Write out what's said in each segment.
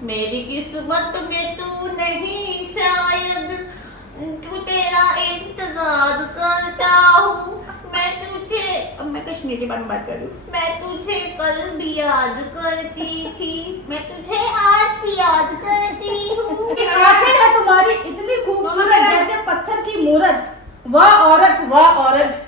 मेरी किस्मत में तू नहीं शायद, तू तेरा इंतजार करता हूँ मैं तुझे। अब मैं कश्मीरी में बात करूँ। मैं तुझे कल भी याद करती थी, मैं तुझे आज भी याद करती हूँ। आंखें है तुम्हारी इतनी खूबसूरत जैसे पत्थर की मूरत, वाह औरत वाह औरत।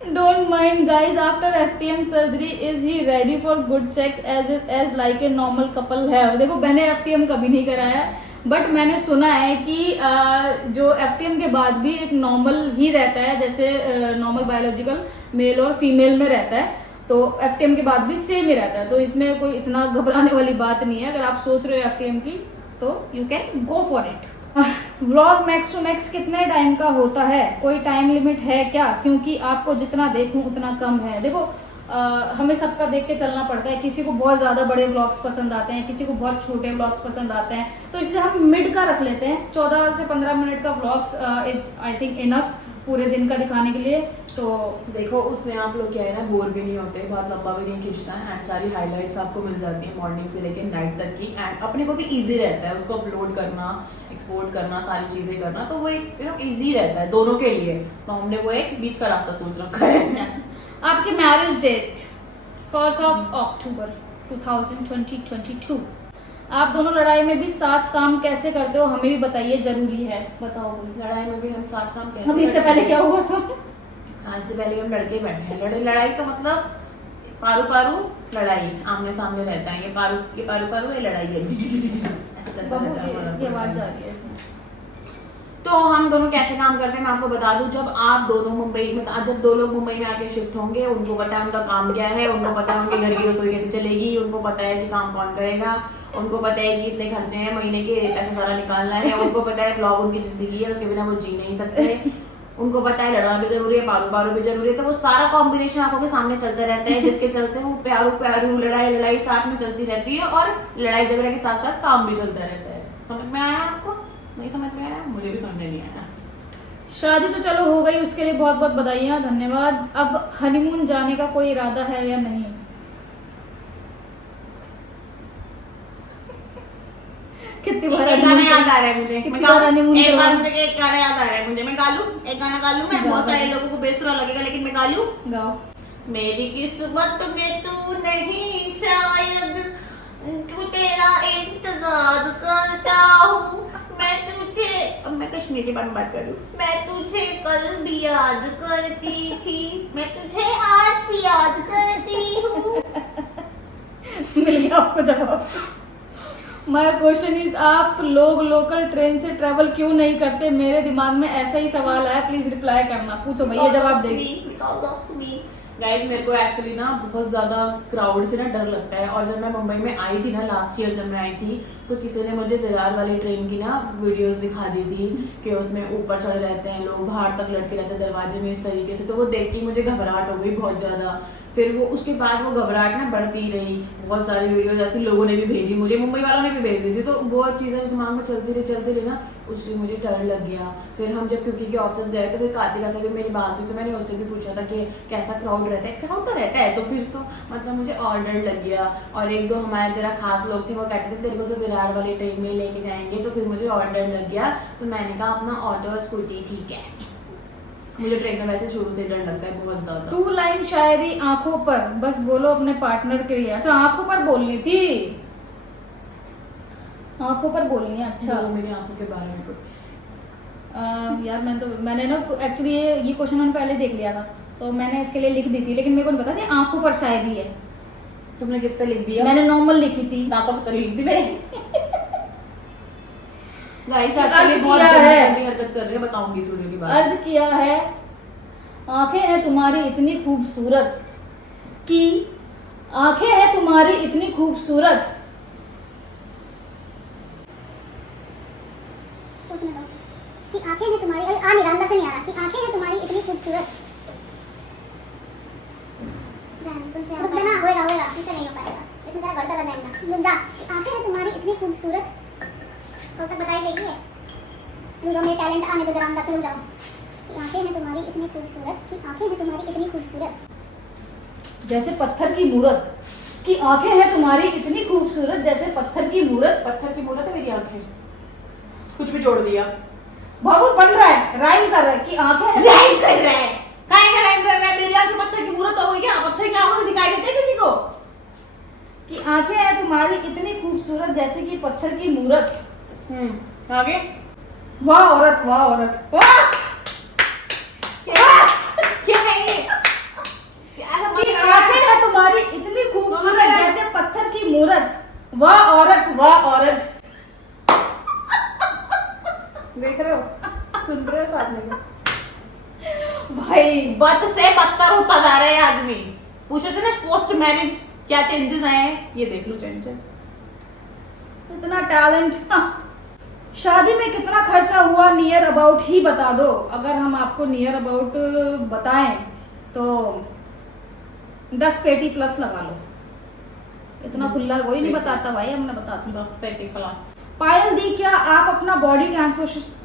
Don't mind guys, after FTM surgery is he ready for good sex as like a normal couple है। देखो मैंने FTM कभी नहीं कराया, बट मैंने सुना है कि जो FTM के बाद भी एक नॉर्मल ही रहता है, जैसे नॉर्मल बायोलॉजिकल मेल और फीमेल में रहता है, तो FTM के बाद भी सेम ही रहता है, तो इसमें कोई इतना घबराने वाली बात नहीं है। अगर आप सोच रहे हो FTM की तो you can go for it. Vlog max to max कितने टाइम का होता है, कोई टाइम लिमिट है क्या? क्योंकि आपको जितना देखूं उतना कम है। देखो हमें सबका देख के चलना पड़ता है, किसी को बहुत ज़्यादा बड़े व्लॉग्स पसंद आते हैं, किसी को बहुत छोटे व्लॉग्स पसंद आते हैं, तो इसलिए हम मिड का रख लेते हैं। 14 से 15 मिनट का vlogs is I think enough पूरे दिन का दिखाने के लिए। तो देखो उसमें आप लोग क्या है ना, बोर भी नहीं होते, बहुत लंबा भी नहीं खींचता है, एंड सारी हाइलाइट्स आपको मिल जाती है मॉर्निंग से लेकर नाइट तक की, एंड अपने को भी इजी रहता है उसको अपलोड करना, एक्सपोर्ट करना, सारी चीजें करना, तो वो एक इजी रहता है दोनों के लिए। तो हमने वो एक बीच का रास्ता सोच रखा है। आपकी marriage date 4th of October 2022। आप दोनों लड़ाई में भी साथ काम कैसे करते हो, हमें भी बताइए, जरूरी है, बताओ। लड़ाई में भी हम साथ काम कैसे अभी इससे करते पहले हैं? क्या हुआ था? आज से पहले हम लड़के बैठे हैं, लड़ाई तो मतलब पारू पारू लड़ाई, आमने सामने रहता है, ये पारू पारू ये लड़ाई है, ऐसे चलता रहता है हमारा इसकी आवाज पूरा जा टाइम। रही है इसमें। तो हम दोनों कैसे काम करते हैं मैं आपको बता दूं। जब आप दोनों मुंबई में, जब दो लोग मुंबई में आके शिफ्ट होंगे, उनको पता है उनका काम क्या है, उनको पता है उनके घर की रसोई कैसे चलेगी, उनको पता है कि काम कौन करेगा, उनको पता है कि इतने खर्चे हैं महीने के, पैसे सारा निकालना है, उनको पता है ब्लॉग उनकी जिंदगी है, उसके बिना वो जी नहीं सकते, उनको पता है लड़ना भी जरूरी है, पारू पारू भी जरूरी है। तो वो सारा कॉम्बिनेशन आंखों के सामने चलता रहता है, जिसके चलते वो प्यारू प्यारू लड़ाई लड़ाई साथ में चलती रहती है, और लड़ाई झगड़े के साथ साथ काम भी चलता रहता है। समझ में आया आपको? नहीं समझ में आया? मुझे भी समझ में नहीं आया। शादी तो चलो हो गई, उसके लिए बहुत बहुत बधाइयाँ, धन्यवाद। अब हनीमून जाने का कोई इरादा है या नहीं? कितनी बार एक गाना याद आ रहा है मुझे, कितनी बार honeymoon एक करवा- बार एक गाना याद आ रहा है मुझे, मैं गा लूं? एक गाना गा लूं मैं? बहुत सारे लोगों को बेसुरा लगेगा लेकिन मैं गा लूं। गाओ। मेरी किस्मत में तू नहीं शायद, तू तेरा इंतजार करता हूँ मैं तुझे। अब मैं कश्मीरी में बात करूँ। मैं तुझे कल भी याद करती थी, मैं तुझे आज भी याद करती हूँ। मिल गया आपको जवाब। माय क्वेश्चन इज, आप लोग लोकल ट्रेन से ट्रेवल क्यों नहीं करते? मेरे दिमाग में ऐसा ही सवाल है, प्लीज रिप्लाई करना। पूछो भैया, जवाब देंगे। गाइस मेरे को एक्चुअली ना बहुत ज्यादा क्राउड से ना डर लगता है, और जब मैं मुंबई में आई थी ना लास्ट ईयर, जब मैं आई थी तो किसी ने मुझे विरार वाली ट्रेन की ना वीडियोस दिखा दी थी कि उसमें ऊपर चढ़े रहते हैं लोग, बाहर तक लटके रहते हैं दरवाजे में इस तरीके से, तो वो देख के मुझे घबराहट हो गई बहुत ज्यादा। फिर वो उसके बाद वो घबराहट ना बढ़ती रही, बहुत सारी वीडियोस ऐसी लोगों ने भी भेजी मुझे, मुंबई वालों ने भी भेजी थी, तो वो चीज़ें दिमाग में चलती रही ना, उससे मुझे डर लग गया। फिर हम जब क्योंकि के ऑफिस गए तो फिर कार्तिका से भी मेरी बात हुई, तो मैंने उससे भी पूछा था कि कैसा क्राउड रहता है। क्राउड तो रहता है, तो फिर तो मतलब मुझे और डर लग गया। और एक दो हमारे जरा खास लोग थे, वो कहते थे तेरे को तो विरार वाली ट्रेन में लेके जाएंगे, तो फिर मुझे और डर लग गया। तो मैंने कहा अपना ऑटो और स्कूटी ठीक है, मुझे ट्रेन में वैसे शुरू से डर लगता है बहुत ज्यादा। 2 लाइन शायरी आंखों पर, बस बोलो अपने पार्टनर के लिए। अच्छा आंखों पर बोलनी थी, आंखों पर बोलनी है। अच्छा मेरी आंखों के बारे में कुछ यार मैंने ना एक्चुअली ये क्वेश्चन मैंने पहले देख लिया था, तो मैंने इसके लिए लिख दी थी, लेकिन मेरे को नहीं पता थी आंखों पर शायरी है। तुमने किस पे लिख दिया? मैंने नॉर्मल लिखी थी। ना तो लिख दी मैंने। गाइस अर्ज आजकल बहुत किया जल्दी है। जल्दी हरकत कर रहे हैं, बताऊंगी इस वीडियो के बाद। अर्ज किया है, आंखें हैं तुम्हारी इतनी खूबसूरत कि, आंखें हैं तुम्हारी इतनी खूबसूरत। सोचने दो कि आंखें हैं तुम्हारी, आ नहीं रहा, अंदर से नहीं आ रहा, कि आंखें हैं तुम्हारी इतनी खूबसूरत। तुमसे रुक जाना, होएगा तुमसे नहीं हो पाएगा, इसमें जरा गड़बड़ लग जाएगा। रुक जा, आंखें हैं तुम्हारी इतनी खूबसूरत, कब तक बताई देगी है? रुक जाओ, मेरे टैलेंट आने दो जरा, अंदर से रुक जाओ। कि आंखें हैं तुम्हारी इतनी खूबसूरत, कि आंखें हैं तुम्हारी इतनी खूबसूरत जैसे पत्थर की मूरत, कि आंखें हैं तुम्हारी इतनी खूबसूरत जैसे पत्थर की मूरत। पत्थर की मूरत है मेरी आंखें, कुछ भी जोड़ दिया। बाबू पढ़ रहा है, राइम कर रहा है कि आंखें राइम कर रहा है, काय का राइम कर रहा है? मेरी आंखें पत्थर की मूरत हो गई क्या? पत्थर की आंखों से दिखाई देते हैं किसी को? कि आंखें हैं तुम्हारी इतनी खूबसूरत जैसे कि पत्थर की मूरत। आगे वाह औरत, वाह औरत, वाह। क्या है ये? क्या समझ कि रहा है? आंखें हैं तुम्हारी इतनी खूबसूरत जैसे पत्थर की मूरत। वाह औरत, वाह औरत। देख रहे हो, सुन रहे हो साथ में? भाई बद से बदतर होता जा रहा है आदमी। पूछे थे ना पोस्ट मैरिज क्या चेंजेस आए हैं, ये देख लो चेंजेस। इतना टैलेंट। शादी में कितना खर्चा हुआ नियर अबाउट ही बता दो। अगर हम आपको नियर अबाउट बताएं तो 10 पेटी प्लस लगा लो। इतना खुला कोई नहीं बताता भाई, हमने बताती। पायल दी, क्या आप अपना बॉडी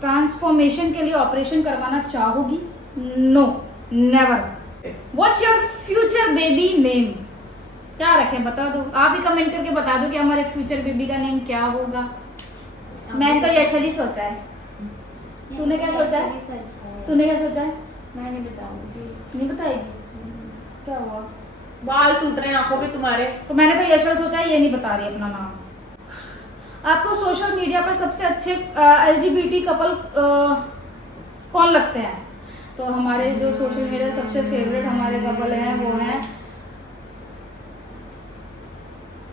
ट्रांसफॉर्मेशन के लिए ऑपरेशन करवाना चाहोगी? No, never. What's your future baby name? क्या रखें बता दो, आप ही कमेंट करके बता दो कि हमारे फ्यूचर बेबी का नेम क्या होगा। मैंने तो यशली सोचा है। तूने क्या सोचा है? तूने क्या सोचा है? मैं नहीं बताऊंगी। नहीं बताएगी? क्या हुआ? बाल टूट रहे हैं आंखों के तुम्हारे। तो मैंने तो यशल सोचा है, ये नहीं बता रही अपना नाम। आपको सोशल मीडिया पर सबसे अच्छे LGBT कपल कौन लगते हैं? तो हमारे जो सोशल मीडिया सबसे फेवरेट हमारे कपल हैं वो हैं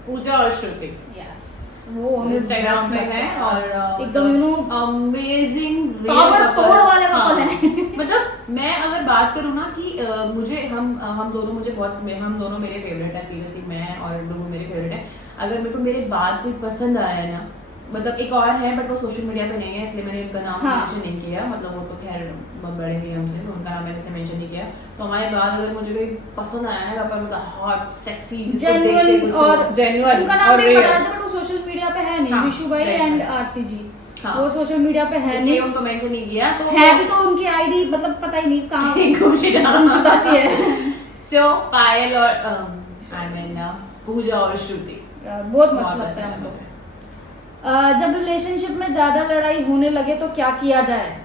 पूजा और श्रुति। यस, वो हमें इंस्टाग्राम पे है और एकदम यू नो अमेजिंग ताबड़तोड़ वाले couple हैं। मतलब मैं अगर बात करूँ ना कि मुझे हम दोनों मुझे बहुत हम दोनों मेरे फेवरेट है, सीरियसली मैं और डुगू मेरे फेवरेट है। अगर मेरे को मेरी बात कोई पसंद आया है ना, मतलब एक और है बट वो सोशल मीडिया पे नहीं है इसलिए मैंने उनका नाम मेंशन नहीं किया, मतलब वो तो खैर बहुत बड़े भी हमसे, तो उनका नाम मैंने इसलिए मेंशन नहीं किया। तो हमारे बाद अगर मुझे कोई पसंद आया ना मतलब हॉट सेक्सी जेन्युइन और जेन्युइन उनका नाम नहीं पता था बट वो सोशल मीडिया पे है नहीं। हाँ, विशु भाई that's एंड right. आरती जी, हाँ। वो सोशल मीडिया पे है नहीं, उनको मेंशन नहीं किया। तो है भी तो उनकी आईडी मतलब पता ही नहीं कहाँ गुमशुदा सी है। सो पायल और आई मीन पूजा और श्रुति बहुत मस्त लगता है हमको। जब रिलेशनशिप में ज्यादा लड़ाई होने लगे तो क्या किया जाए?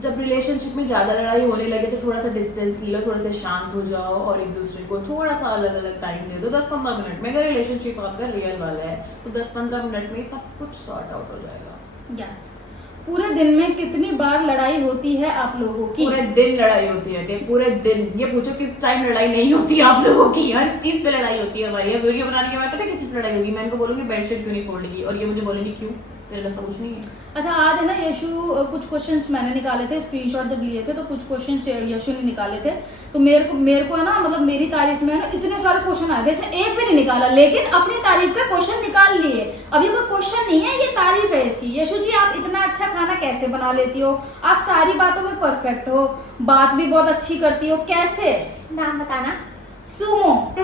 जब रिलेशनशिप में ज्यादा लड़ाई होने लगे तो थोड़ा सा डिस्टेंस ले लो, थोड़ा सा शांत हो जाओ और एक दूसरे को थोड़ा सा अलग अलग टाइम दे दो। 10-15 मिनट में अगर रिलेशनशिप आपका रियल वाला है तो 10-15 मिनट में सब कुछ सॉर्ट आउट हो जाएगा। यस। पूरे दिन में कितनी बार लड़ाई होती है आप लोगों की? पूरे दिन लड़ाई होती है, पूरे दिन। ये पूछो किस टाइम लड़ाई नहीं होती है आप लोगों की? हर चीज पे लड़ाई होती है हमारी। वीडियो बनाने के बाद पता है किस चीज पे लड़ाई होगी? मैं इनको बोलूंगी बेडशीट क्यों नहीं फोल्ड की और ये मुझे बोलेंगे क्यों, तेरे पास तो कुछ नहीं है। अच्छा, आज है ना यशु कुछ क्वेश्चंस मैंने निकाले थे, स्क्रीनशॉट जब लिए थे तो कुछ क्वेश्चंस यशु ने निकाले थे। तो मेरे को है ना मतलब मेरी तारीफ में है ना इतने सारे क्वेश्चन आए थे, इसने एक भी नहीं निकाला लेकिन अपनी तारीफ का क्वेश्चन निकाल लिए। अब ये कोई क्वेश्चन नहीं है, ये तारीफ है इसकी। यशु जी, आप इतना अच्छा खाना कैसे बना लेती हो? आप सारी बातों में परफेक्ट हो, बात भी बहुत अच्छी करती हो, कैसे? नाम बताना। सुमो।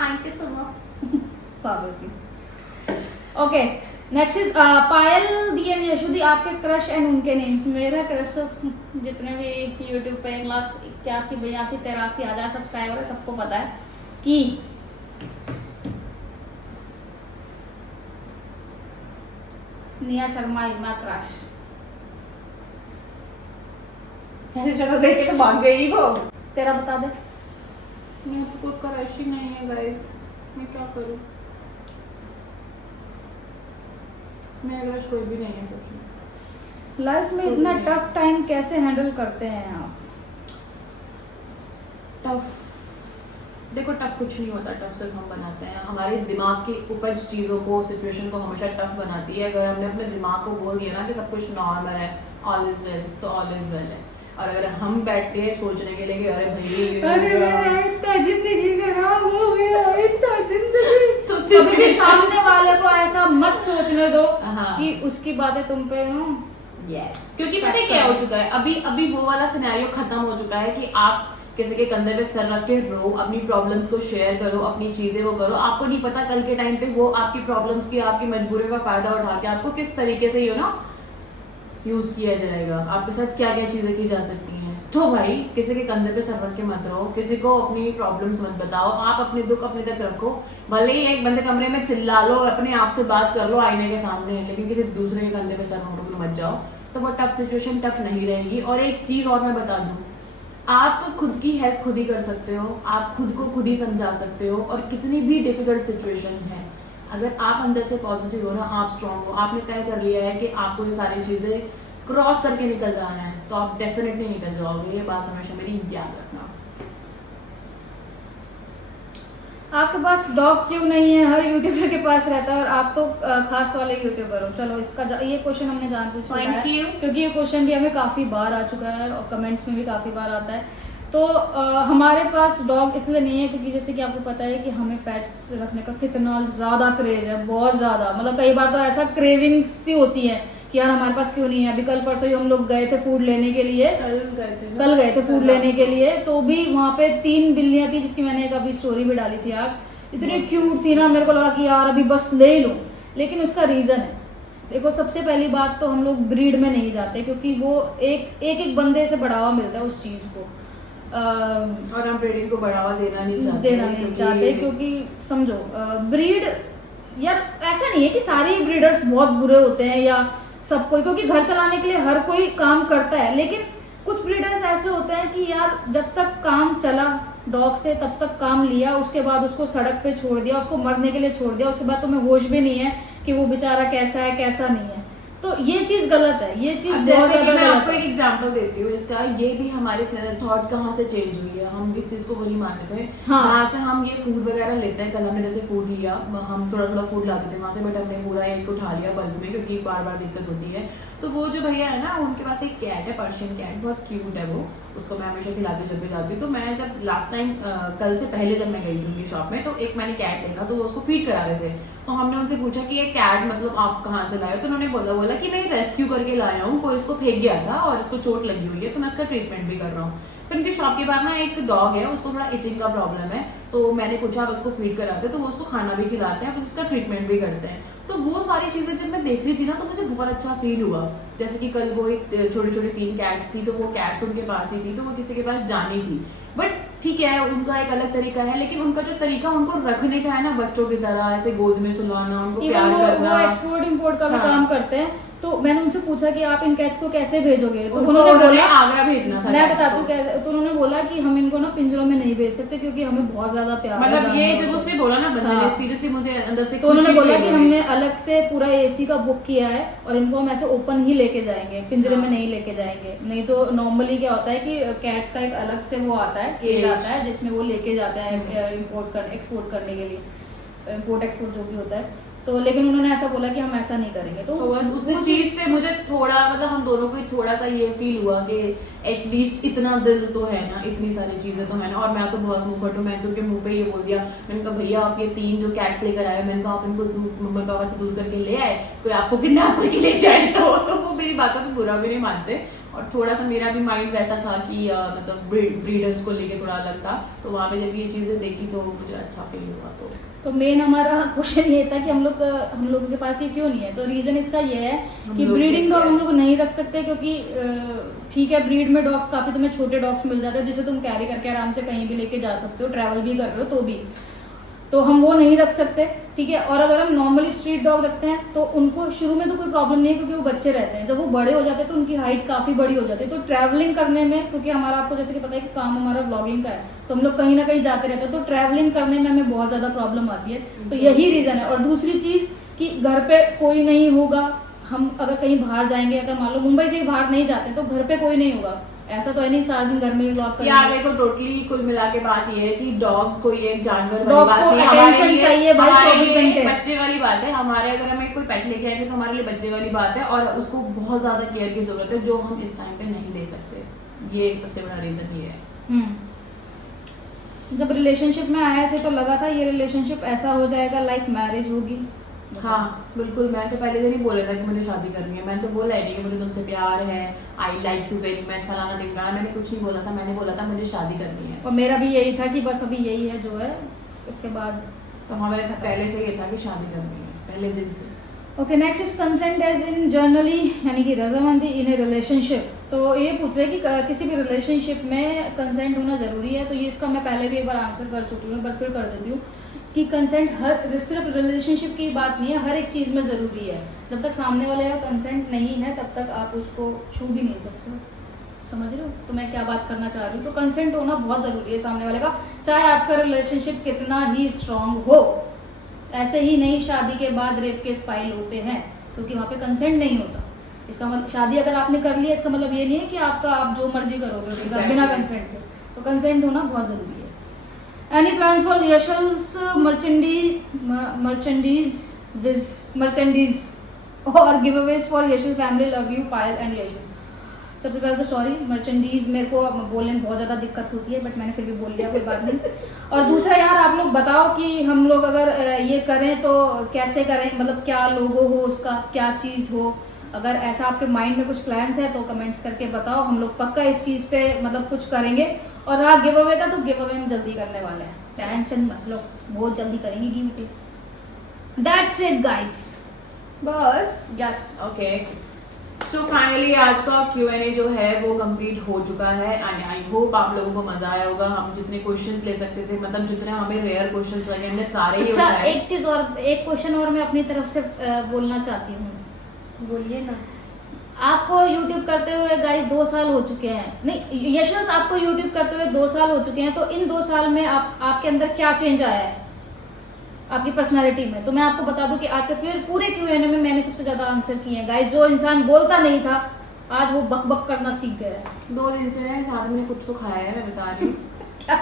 आंटी सुनो। बाबू जी। ओके, नेक्स्ट इज पायल दी एंड यशु दी, आपके क्रश एंड उनके नेम्स। मेरा क्रश जितने भी यूट्यूब पे 1,81,82,83,000 सब्सक्राइबर है सबको पता है कि Nia Sharma is my crush. ऐसे शक्ल देख के तो भाग गई वो। तेरा बता दे। मैं तो कोई क्रश ही नहीं है गाइस, मैं क्या करूं? मेरा क्रश कोई भी नहीं है सच में। लाइफ में इतना टफ टाइम कैसे हैंडल करते हैं आप? टफ, देखो टफ कुछ नहीं होता, टफ सिर्फ हम बनाते हैं। हमारे दिमाग की उपज चीज़ों को, सिचुएशन को हमेशा टफ बनाती है। अगर हमने अपने दिमाग को बोल दिया ना कि सब कुछ नॉर्मल है, ऑल इज वेल, तो ऑल इज वेल है। और अगर हम बैठते हैं सोचने के लिए कि अरे भाई इतना जिंदगी खराब हो गया, इतना जिंदगी, तो कभी भी सामने वाले को ऐसा मत सोचने दो हाँ। कि उसकी बातें तुम पे नो। यस, क्योंकि पता है क्या हो चुका है, अभी वो वाला सिनेरियो खत्म हो चुका है कि आप किसी के कंधे पे सर रख के रो, अपनी प्रॉब्लम्स को शेयर करो, अपनी चीजें वो करो। आपको नहीं पता कल के टाइम पे वो आपकी प्रॉब्लम्स की, आपकी मजबूरियों का फायदा उठा के आपको किस तरीके से यूज किया जाएगा, आपके साथ क्या क्या चीजें की जा सकती हैं। तो भाई किसी के कंधे पे सर रख के मत रहो, किसी को अपनी प्रॉब्लम्स मत बताओ, आप अपने दुख अपने तक रखो। भले ही एक बंदे कमरे में चिल्ला लो, अपने आप से बात कर लो आईने के सामने, लेकिन किसी दूसरे के कंधे पे सर रख के मत जाओ, तो वो टफ सिचुएशन टफ नहीं रहेगी। और एक चीज और मैं बता दूं, आप खुद की हेल्प खुद ही कर सकते हो, आप खुद को खुद ही समझा सकते हो। और कितनी भी डिफिकल्ट सिचुएशन है, अगर आप अंदर से पॉजिटिव हो ना, आप स्ट्रांग हो, आपने तय कर लिया है कि आपको ये सारी चीजें क्रॉस करके निकल जाना है, तो आप डेफिनेटली निकल जाओगे। ये बात हमेशा मेरी याद रखना। आपके पास डॉग क्यों नहीं है? हर यूट्यूबर के पास रहता है और आप तो खास वाले यूट्यूबर हो। चलो इसका ये क्वेश्चन हमने जानबूझ के Thank उठाया, you. क्योंकि ये क्वेश्चन भी हमें काफ़ी बार आ चुका है और कमेंट्स में भी काफ़ी बार आता है। तो हमारे पास डॉग इसलिए नहीं है क्योंकि जैसे कि आपको पता है कि हमें पेट्स रखने का कितना ज़्यादा क्रेज है, बहुत ज़्यादा। मतलब कई बार तो ऐसा क्रेविंग्स सी होती है कि यार हमारे पास क्यों नहीं है। अभी कल परसों ही हम लोग गए थे फूड लेने के लिए, कल गए थे फूड लेने के लिए, तो भी वहाँ पे 3 बिल्लियाँ थी, जिसकी मैंने एक अभी स्टोरी भी डाली थी आज। इतनी क्यूट थी ना, मेरे को लगा कि यार अभी बस ले ही लूं। लेकिन उसका रीज़न है, देखो सबसे पहली बात तो हम लोग ब्रीड में नहीं जाते क्योंकि वो एक बंदे से बढ़ावा मिलता है उस चीज़ को, और हम ब्रीडिंग को बढ़ावा देना नहीं चाहते क्योंकि समझो ब्रीड, यार ऐसा नहीं है कि सारे ब्रीडर्स बहुत बुरे होते हैं या सब कोई, क्योंकि घर चलाने के लिए हर कोई काम करता है। लेकिन कुछ ब्रीडर्स ऐसे होते हैं कि यार जब तक काम चला डॉग से तब तक काम लिया, उसके बाद उसको सड़क पे छोड़ दिया, उसको मरने के लिए छोड़ दिया, उसके बाद तुम्हें होश भी नहीं है कि वो बेचारा कैसा है कैसा नहीं है। तो ये चीज गलत है, ये चीज जैसे कि मैं आपको एक एग्जांपल देती हूँ इसका। ये भी हमारे थॉट कहाँ से चेंज हुई है, हम इस चीज को वो नहीं मानते थे। हाँ। जहाँ से हम ये फूड वगैरह लेते हैं, कल हमने जैसे फूड लिया, हम थोड़ा थोड़ा फूड लाते थे वहां से, बट हमने पूरा एक उठा लिया बल्क में क्योंकि बार बार दिक्कत होती है। तो वो जो भैया है ना, उनके पास एक कैट है, पर्शियन कैट, बहुत क्यूट है वो, उसको मैं हमेशा खिलाती हूँ जब भी जाती हूँ। तो मैं जब लास्ट टाइम कल से पहले जब मैं गई थी उनकी शॉप में, तो एक मैंने कैट देखा, तो वो उसको फीड करा रहे थे। तो हमने उनसे पूछा कि ये कैट मतलब आप कहाँ से लाए हो? तो उन्होंने बोला कि मैं रेस्क्यू करके लाया हूँ, कोई इसको फेंक गया था और इसको चोट लगी हुई है, तो मैं इसका ट्रीटमेंट भी कर रहा हूँ। फिर उनकी शॉप के बाहर ना एक डॉग है, उसको थोड़ा इचिंग का प्रॉब्लम है, तो मैंने पूछा आप उसको फीड कराते हैं? तो वो उसको खाना भी खिलाते हैं और उसका ट्रीटमेंट भी करते हैं। तो वो सारी चीजें जब मैं देख रही थी ना, तो मुझे बहुत अच्छा फील हुआ। जैसे कि कल वो एक छोटी छोटी 3 कैट्स थी, तो वो कैट्स उनके पास ही थी, तो वो किसी के पास जानी थी। बट ठीक है, उनका एक अलग तरीका है, लेकिन उनका जो तरीका उनको रखने का है ना, बच्चों की तरह ऐसे गोद में सुलाना, उनको प्यार करना, वो एक्सपोर्ट इंपोर्ट का भी हाँ। काम करते हैं। तो मैंने उनसे पूछा कि आप इन कैट्स को कैसे भेजोगे? तो उन्होंने बोला आगरा भेजना था। मैं बताती हूँ, तो उन्होंने बोला कि हम इनको ना पिंजरों में नहीं भेज सकते क्योंकि हमें बहुत ज्यादा प्यार है मतलब ये जानवरों जब से। उसने बोला ना बंदे ने, हाँ। सीरियसली मुझे अंदर से तो उन्होंने खुशी बोला फील कि हुई। हमने अलग से पूरा एसी का बुक किया है और इनको हम ऐसे ओपन ही लेके जाएंगे, पिंजरे में हाँ। नहीं लेके जाएंगे। नहीं तो नॉर्मली क्या होता है कि कैट्स का एक अलग से वो आता है, केज केज। आता है, जिसमें वो लेके जाते हैं एक्सपोर्ट करने के लिए, इम्पोर्ट एक्सपोर्ट जो भी होता है। तो लेकिन उन्होंने ऐसा बोला कि हम ऐसा नहीं करेंगे। तो बस उसी चीज से मुझे थोड़ा, मतलब हम दोनों को थोड़ा सा ये फील हुआ कि एटलीस्ट इतना दिल तो है ना, इतनी सारी चीजें तो है ना। और मैं तो बहुत मुंहफट हूँ, मैं तो उनके मुंह पे ये बोल दिया, मैंने कहा भैया आप ये 3 जो कैट्स लेकर आए, मैंने कहा आप इनको मम्मी पापा से दूर करके ले आए, कोई आपको किडनैप करके ले जाए तो वो मेरी बातों को बुरा भी नहीं मानते। और थोड़ा सा मेरा भी माइंड वैसा था कि मतलब ब्रीडर्स को लेके थोड़ा अलग था, तो वहाँ पे जब ये चीजें देखी तो मुझे अच्छा फील हुआ। तो मेन हमारा क्वेश्चन ये था कि हम लोगों के पास ये क्यों नहीं है। तो रीजन इसका ये है कि ब्रीडिंग डॉग हम लोग नहीं रख सकते क्योंकि ठीक है, ब्रीड में डॉग्स काफी तुम्हें छोटे डॉग्स मिल जाते हैं जिसे तुम कैरी करके आराम से कहीं भी लेके जा सकते हो, ट्रैवल भी कर रहे हो तो भी, तो हम वो नहीं रख सकते, ठीक है। और अगर हम नॉर्मली स्ट्रीट डॉग रखते हैं तो उनको शुरू में तो कोई प्रॉब्लम नहीं है क्योंकि वो बच्चे रहते हैं। जब वो बड़े हो जाते हैं तो उनकी हाइट काफ़ी बड़ी हो जाती है, तो ट्रैवलिंग करने में, क्योंकि हमारा आपको जैसे कि पता है कि काम हमारा ब्लॉगिंग का है, तो हम लोग कहीं ना कहीं जाते रहते हैं, तो ट्रैवलिंग करने में हमें बहुत ज़्यादा प्रॉब्लम आती है। तो यही रीज़न है। और दूसरी चीज़ कि घर पे कोई नहीं होगा, हम अगर कहीं बाहर जाएंगे, अगर मान लो मुंबई से बाहर नहीं जाते तो घर पे कोई नहीं होगा, ऐसा तो है नहीं सारा दिन घर में ही व्लॉग करेंगे। यार देखो टोटली कुल मिला के बात ये है कि डॉग कोई एक जानवर वाली डॉग बात को नहीं, हमारे attention लिए चाहिए भाई, हमारे 24 लिए घंटे। बच्चे वाली बात है। हमारे अगर हमें कोई पेट लेके आएंगे तो हमारे लिए बच्चे वाली बात है, और उसको बहुत ज्यादा केयर की जरूरत है जो हम इस टाइम पे नहीं दे सकते। ये एक सबसे बड़ा रीजन ये है। जब रिलेशनशिप में आए थे तो लगा था ये रिलेशनशिप ऐसा हो जाएगा लाइक मैरिज होगी। हाँ बिल्कुल, मैं तो पहले दिन ही बोला था कि मुझे शादी करनी है। मैंने तो बोला ही नहीं कि मुझे तुमसे प्यार है, I like you very much, फलाना ढिमकाना, मैंने कुछ नहीं बोला था। मैंने बोला था मुझे शादी करनी है, और मेरा भी यही था कि बस अभी यही है जो है, इसके बाद तो हमें पहले से ये था कि शादी करनी है, पहले दिन से। Okay, next is consent age in generally, यानी कि रजामंदी इन ए रिलेशनशिप। तो ये पूछ रहे हैं कि किसी भी रिलेशनशिप में कंसेंट होना ज़रूरी है। तो ये इसका मैं पहले भी एक बार आंसर कर चुकी हूँ, पर फिर कर देती हूँ कि कंसेंट हर सिर्फ रिलेशनशिप की बात नहीं है, हर एक चीज़ में ज़रूरी है। जब तक सामने वाले का कंसेंट नहीं है तब तक आप उसको छू भी नहीं सकते हो। समझ रहे हो तो मैं क्या बात करना चाह रही हूँ? तो कंसेंट होना बहुत ज़रूरी है सामने वाले का, चाहे आपका रिलेशनशिप कितना ही स्ट्रांग हो। ऐसे ही नहीं शादी के बाद रेप केस फाइल होते हैं, क्योंकि वहाँ पे कंसेंट नहीं होता। इसका मतलब शादी अगर आपने कर लिया, इसका मतलब ये नहीं है कि आप जो मर्जी करोगे उसका बिना कंसेंट के। तो कंसेंट होना बहुत ज़रूरी है। एनी प्लान्स फॉर यशल्स मर्चेंडीज और give Awez for Yashal family, love you Payal and Yashal. सबसे पहले तो सॉरी, मर्चेंडीज मेरे को बोलने में बहुत ज़्यादा दिक्कत होती है, बट मैंने फिर भी बोल लिया, कोई बात नहीं। और दूसरा यार, आप लोग बताओ कि हम लोग अगर ये करें तो कैसे करें, मतलब क्या लोगो हो उसका, क्या चीज़ हो। अगर ऐसा आपके माइंड में कुछ प्लान्स है तो कमेंट्स करके बताओ, हम लोग पक्का इस चीज़ पे मतलब कुछ करेंगे। और रहा गिव अवे का, तो गिव अवे हम जल्दी करने वाले हैं, टेंशन मतलब बहुत जल्दी करेंगे give away. That's it guys, बस यस ओके, सो फाइनली आज का Q&A जो है वो कंप्लीट हो चुका है एंड आई होप आप लोगों को मजा आया होगा। हम जितने क्वेश्चंस ले सकते थे, मतलब जितने हमें रेयर क्वेश्चंस लगे, हमने सारे ही अच्छा, उठाए। एक चीज और, एक क्वेश्चन और मैं अपनी तरफ से बोलना चाहती हूँ। बोलिए ना। आपको YouTube करते हुए गाइस 2 साल हो चुके हैं, नहीं यशल्स, आपको YouTube करते हुए 2 साल हो चुके हैं। तो इन 2 साल में आपके अंदर क्या चेंज आया है आपकी पर्सनालिटी में? तो मैं आपको बता दूं कि आज के पूरे Q&A में मैंने सबसे ज्यादा आंसर किए हैं गाइस। जो इंसान बोलता नहीं था, आज वो बक बक करना सीख गया है। 2 दिन से साथ में कुछ तो खाया है, मैं बता रही हूँ।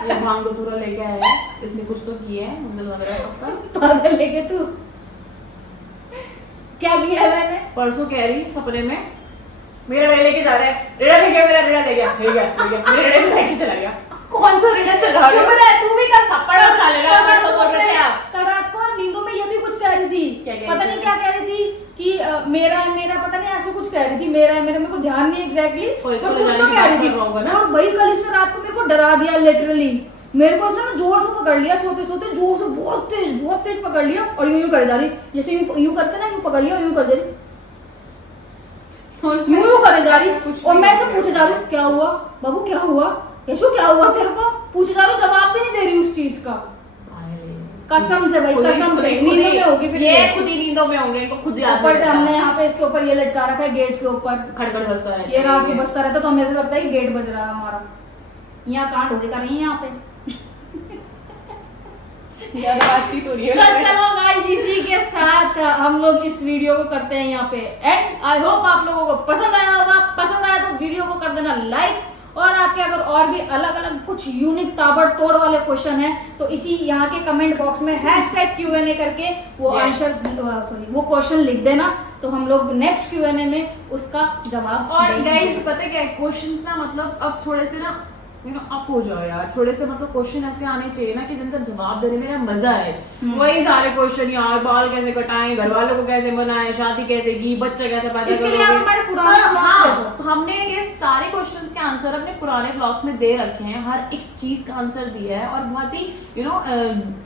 ये भांग धतूरा लेके आया है, इसने कुछ तो किया है, मुझे लग रहा है पक्का। पागल लेके तू क्या किया है मैंने? परसों कह रही सपने में मेरा रेड़ा लेके जा रहा है, रेड़ा ले गया, मेरा रेड़ा ले गया, ले गया, ले गया, मेरे रेड़े में बैठ के चला गया। कौन सा रेड़ा चला रहा है? तू भी कल थप्पड़ और खा लेना, परसों बोल रहे थे आप। कल रात को नींदों में ये भी कुछ कह रही थी, क्या कह रही पता थी? नहीं क्या कह रही थी कि मेरा है, मेरा पता नहीं ऐसे कुछ कह रही थी, मेरा है, मेरे को ध्यान नहीं एग्जैक्टली, कोई इसको पर ले कुछ जाने तो की कह बात रही कर थी। रहा होगा ना? और भाई कल इसने रात को मेरे को डरा दिया लिटरली। मेरे को उसने ना जोर से पकड़ लिया, सोते सोते जोर से बहुत तेज पकड़ लिया और यूं करे जा रही, जैसे यूं करते ना, यूं पकड़ लिया और यूं कर दे रही, यूं करे जा रही। और मैं से पूछे जा रही हूँ क्या हुआ बाबू, क्या हुआ यशु, क्या हुआ तेरे को, पूछे जा रही हूँ, जवाब भी नहीं दे रही उस चीज का। कसम से भाई, कसम से नींदों में होगी फिर ये खुद ही नींदों में होंगे, इनको खुद याद ऊपर से हमने यहाँ पे इसके ऊपर ये लटका रखा है गेट के ऊपर, खड़खड़ बजता रहता है। ये रात को बजता रहता, तो हमें ऐसा लगता है कि गेट बज रहा है हमारा। यहाँ कांड हो कर रही है यहाँ पे। ज्यादा बातचीत हो रही है। तो चलो गाइस, इसी के साथ हम लोग इस वीडियो को करते हैं यहाँ पे एंड। आई होप आप लोगों को पसंद आया होगा। पसंद आया तो वीडियो को कर देना लाइक, और आपके अगर और भी अलग अलग कुछ यूनिक ताबड़तोड़ वाले क्वेश्चन है तो इसी यहाँ के कमेंट बॉक्स में #Q&A करके वो आंसर वो क्वेश्चन लिख देना, तो हम लोग नेक्स्ट Q&A में उसका जवाब और देंगे। गाइस पता क्या है, क्वेश्चंस ना मतलब अब थोड़े से ना अप हो जाओ यार, थोड़े से मतलब क्वेश्चन ऐसे आने चाहिए ना कि जिनका जवाब देने में ना मजा आए। वही सारे क्वेश्चन यार, बाल कैसे कटाएं, घर वालों को कैसे बनाएं, शादी कैसे की, बच्चे कैसे पैदा इसके लिए आप करोगे। हमारे पुराने vlogs देखो। हमने ये सारे क्वेश्चंस के आंसर अपने पुराने ब्लॉग्स में दे रखे हैं, हर एक चीज का आंसर दिया है और बहुत ही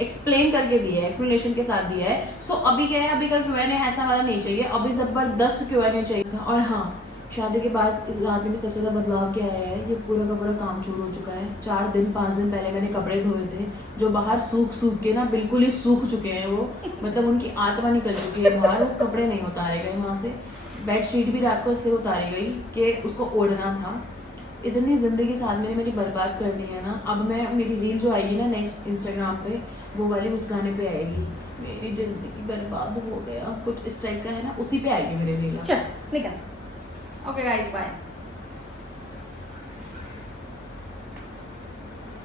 एक्सप्लेन करके दिया है, एक्सप्लेनेशन के साथ दिया है। सो अभी क्या है, अभी का Q&A ऐसा वाला नहीं चाहिए, अभी जबरदस्त Q&A चाहिए। और हाँ, शादी के बाद इस घर में सबसे ज्यादा बदलाव क्या आया है, ये पूरा का पूरा काम चोर हो चुका है। 5 दिन पहले मैंने कपड़े धोए थे जो बाहर सूख के ना बिल्कुल ही सूख चुके हैं, वो मतलब उनकी आत्मा निकल चुकी है बाहर, वो कपड़े नहीं उतारे गए वहाँ से। बेडशीट भी रात को इसलिए उतारी गई कि उसको ओढ़ना था। इतनी जिंदगी साथ में मेरी बर्बाद कर दी है ना। अब मैं मेरी रील जो आएगी ना नेक्स्ट इंस्टाग्राम पे, वो वाली उस गाने पे आएगी, मेरी जिंदगी बर्बाद हो गया, कुछ इस टाइप का है ना, उसी पे आएगी मेरी रील। चल निकल। Okay guys, bye.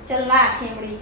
चल ला शेमड़ी।